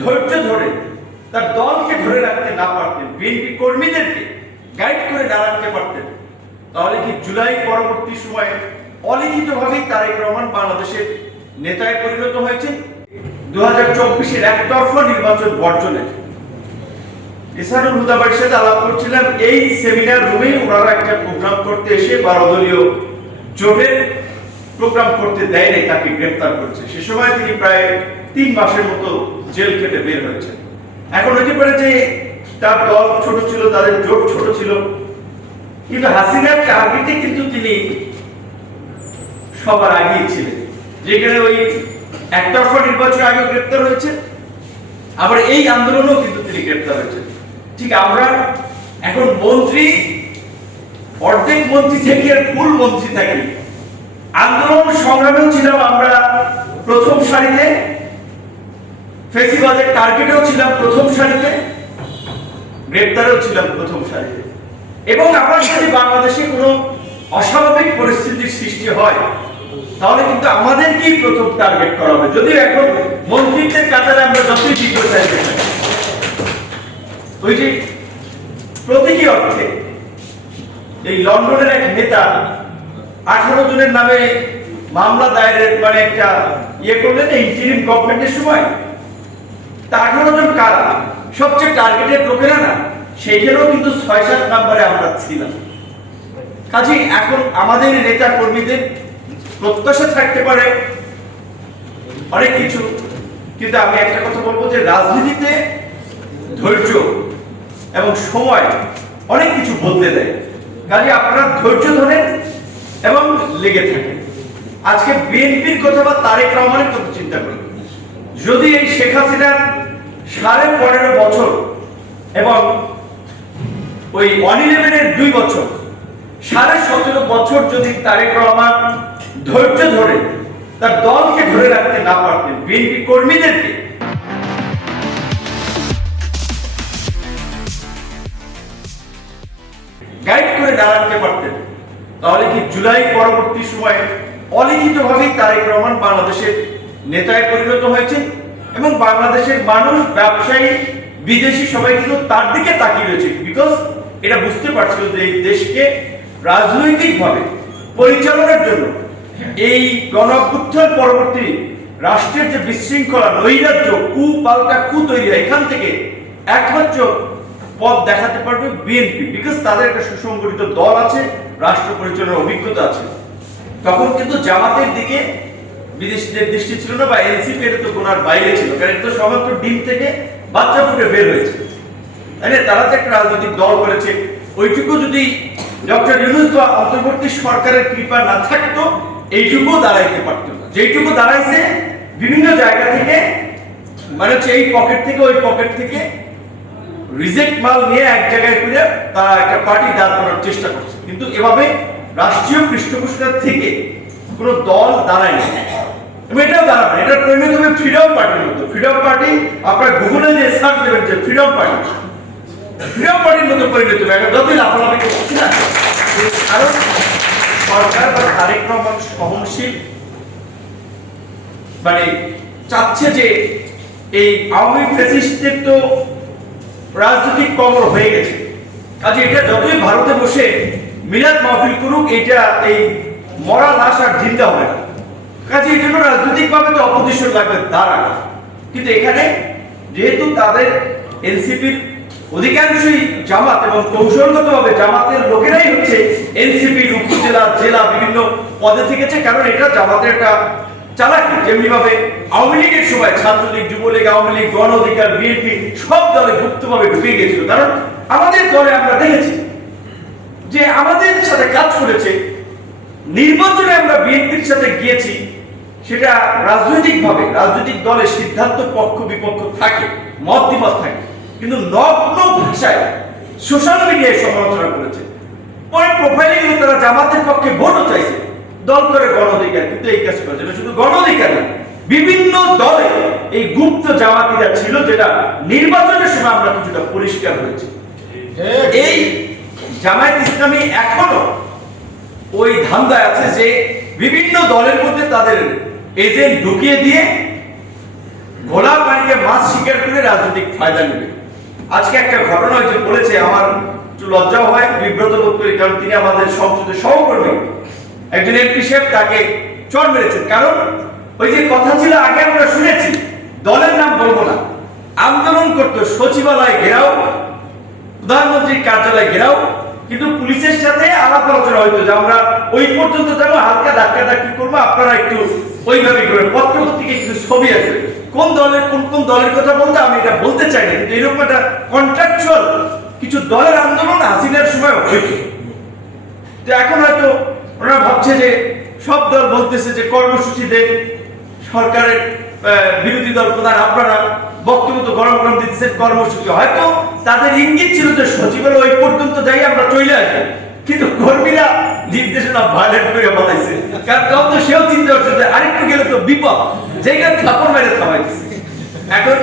ধৈর্য ধরে তার দলকে ধরে রাখতে না পারতেন, বিএনপি কর্মীদেরকে গাইড করে না রাখতে পারতেন, তাহলে কি জুলাই পরবর্তী সময়ে অলিখিতভাবেই তারেক রহমান বাংলাদেশের নেতায় পরিণত হয়েছে? 2024-এর একতরফা নির্বাচন বর্জনের ইসানুল হুদা ভাইয়ের সাথে আলাপ করছিলাম এই সেমিনার রুমে। ওনারা একটা প্রোগ্রাম করতে এসে 12 দলীয় জোটের প্রোগ্রাম করতে দেয় নাই, তাকে গ্রেফতার করেছে। সে সময় তিনি প্রায় 3 মাসের মতো জেল খেটে বের হয়েছেন। এখন হতে পারে যে তার দল ছোট ছিল, তাদের জোট ছোট ছিল, কিন্তু হাসিনার টার্গেটে কিন্তু তিনি সবার আগেই ছিলেন। যেখানে ওই একতরফা নির্বাচন আগে গ্রেফতার হয়েছে, আবার এই আন্দোলনও কিন্তু তিনি গ্রেফতার হয়েছেন। ঠিক আমরা এখন মন্ত্রী, অর্ধেক মন্ত্রী থেকে আর ফুল মন্ত্রী থাকি। আন্দোলন সংগ্রামেও ছিলাম আমরা প্রথম সারিতে, ফেসিবাদের টার্গেটেও ছিলাম প্রথম সারিতে, গ্রেফতারেও ছিলাম প্রথম সারিতে। এবং আমার যদি বাংলাদেশে কোনো অস্বাভাবিক পরিস্থিতির সৃষ্টি হয়, তাহলে কিন্তু আমাদেরকেই প্রথম টার্গেট করা হবে। যদিও এখন মন্ত্রীদের কাতারে আমরা যতই শীঘ্র চাইতে চাই, ওই যে প্রতীকী অর্থে এই লন্ডনের এক নেতা 18 জনের নামে মামলা দায়েরের মানে একটা করলেন ইন্টারিম গভর্নমেন্টের সময়। তা 18 জন কারা? সবচেয়ে টার্গেটেড লোকেরা না? সেইখানেও কিন্তু 6-7 নম্বরে আমরা ছিলাম। কাজে এখন আমাদের নেতা কর্মীদের প্রত্যাশা থাকতে পারে অনেক কিছু, কিন্তু আমি একটা কথা বলবো যে রাজনীতিতে ধৈর্য এবং সময় অনেক কিছু বদলে দেয়। কাজে আপনারা ধৈর্য ধরেন এবং লেগে থাকেন। আজকে বিএনপির কথা বা তারেক রহমানের কথা চিন্তা করেন। যদি এই শেখ হাসিনার 15.5 বছর এবং ওই 111-এর 2 বছর, 17.5 বছর যদি তারেক রহমান ধৈর্য ধরে তার দলকে ধরে রাখতে না পারতেন, বিএনপি কর্মীদেরকে গাইড করে না রাখতে পারতেন, তাহলে কি জুলাই পরবর্তী সময়ে অলিখিতভাবেই তারেক রহমান বাংলাদেশের নেতায় পরিণত হয়েছে? এবং বাংলাদেশের মানুষ, ব্যবসায়ী, বিদেশি সবাই কিন্তু তার দিকে তাকিয়ে রয়েছে, বিকজ এটা বুঝতে পারছিল যে এই দেশকে রাজনৈতিকভাবে পরিচালনার জন্য এই গণ-অভ্যুত্থান পরবর্তী রাষ্ট্রের যে বিশৃঙ্খলা, নৈরাজ্য, পাল্টা তৈরি হয়, এখান থেকে একমাত্র পথ দেখাতে পারবে বিএনপি, বিকজ তাদের একটা সুসংগঠিত দল আছে, রাষ্ট্র পরিচালনার অভিজ্ঞতা আছে। তখন কিন্তু জামাতের দিকে বিদেশিদের দৃষ্টি ছিল না, বা এনসিপি এটা তো গোনার বাইরে ছিল, কারণ এটা তো সমাত্র ডিম থেকে বাচ্চা ফুটে বের হয়েছে। তারা যে একটা রাজনৈতিক দল করেছে, ওইটুকু যদি ডক্টর ইউনূস বা অন্তর্বর্তী সরকারের কৃপা না থাকতো, এইটুকু দাঁড়াইতে পারতো না। যেইটুকু দাঁড়াইছে বিভিন্ন জায়গা থেকে, মানে হচ্ছে এই পকেট থেকে ওই পকেট থেকে রিজেক্ট মাল নিয়ে এক জায়গায় ফিরে তারা একটা পার্টি দাঁড় করার চেষ্টা করছে। কিন্তু এভাবে রাষ্ট্রীয় পৃষ্ঠপোষকতা থেকে কোনো দল দাঁড়ায় না, এবং এটাও দাঁড়াবে। এটা পরিণত হবে ফ্রিডম পার্টির মতো। ফ্রিডম পার্টি আপনার গুগলে যে সার্চ দেবেন যে ফ্রিডম পার্টি, ফ্রিডম পার্টির মতো পরিণত হবে। এখন যতই লাফালাফি করছি না, কারণ সরকার বা তারেক রহমান সহনশীল, মানে চাচ্ছে যে এই আওয়ামী ফ্যাসিস্টদের তো রাজনৈতিক কবর হয়ে গেছে। কাজে এটা যতই ভারতে বসে মিলাদ মাহফিল করুক, এটা এই মরা লাশ আর জিন্দা হবে না। কাজে এই জন্য রাজনৈতিকভাবে তো অপোজিশন লাগবে তারা। কিন্তু এখানে যেহেতু তাদের এনসিপির অধিকাংশই জামাত, এবং কৌশলগতভাবে জামাতের লোকেরাই হচ্ছে এনসিপির উপজেলা, জেলা বিভিন্ন পদে থেকেছে, কারণ এটা জামাতের একটা চালাকি। যেমনি ভাবে আওয়ামী লীগের সময় ছাত্রলীগ, যুবলীগ, আওয়ামী লীগ, গণ অধিকার, বিএনপি সব দলে গুপ্তভাবে ঢুকে গিয়েছিল। কারণ আমাদের দলে আমরা দেখেছি যে আমাদের সাথে কাজ করেছে, নির্বাচনে আমরা বিএনপির সাথে গিয়েছি, সেটা রাজনৈতিকভাবে রাজনৈতিক দলের সিদ্ধান্ত পক্ষ বিপক্ষ থাকে, মত দ্বিমত থাকে, কিন্তু নগ্ন ভাষায় সোশ্যাল মিডিয়ায় সমালোচনা করেছে। পরে প্রোফাইলিং তারা জামাতের পক্ষে ভোটও চাইছে, দল করে গণ অধিকার, কিন্তু এই কাজ করেছে শুধু গণ অধিকার না, বিভিন্ন দলে এই গুপ্ত জামাতিরা ছিল, যেটা নির্বাচনের সময় আমরা কিছুটা পরিষ্কার হয়েছে। এই জামায়াত ইসলামী এখনো ওই ধান্দায় আছে যে বিভিন্ন দলের মধ্যে তাদের এজেন্ট ঢুকিয়ে দিয়ে ঘোলা পানিকে মাছ শিকার ফায়দা নেবে। আজকে একটা ঘটনা হয়েছে, বলেছে, আমার একটু লজ্জাও হয়, বিব্রত বোধ করি, কারণ তিনি আমাদের সংসদের সহকর্মী, একজন এমপি সাহেব তাকে চড় মেরেছেন। কারণ ওই যে কথা ছিল, আগে আমরা শুনেছি, দলের নাম বলবো না, আন্দোলন করতো, সচিবালয় ঘেরাও, প্রধানমন্ত্রীর কার্যালয় ঘেরাও, কিন্তু পুলিশের সাথে আলাপ আলোচনা হইতো যে আমরা ওই পর্যন্ত যাবো, হালকা ধাক্কা ধাক্কি করবো, আপনারা একটু ওইভাবে করবেন, পত্রপত্রিকা কিছু ছবি আসবে, কোন দলের কোন দলের কথা বলতে আমি এটা বলতে চাই না, কিন্তু এরকম একটা কন্ট্রাকচুয়াল কিছু দলের আন্দোলন হাসিনার সময় হইত। তো এখন হয়তো ওনারা ভাবছে যে সব দল বলতেছে যে কর্মসূচি দেন, সরকারের বিরোধী দল প্রধান আপনারা বক্তব্য তো গরম গরম দিতেছেন, কর্মসূচি, হয়তো তাদের ইঙ্গিত ছিল যে সচিবালয় ওই পর্যন্ত যাই আমরা চলে আসবো, কিন্তু কর্মীরা নির্দেশনা ভায়োলেট করে বলাইছে, কারণ তখন তো সেও চিন্তা করছে যে আরেকটু গেলে তো বিপদ, যেখানে থাপড় মেরে থামাইছে। এখন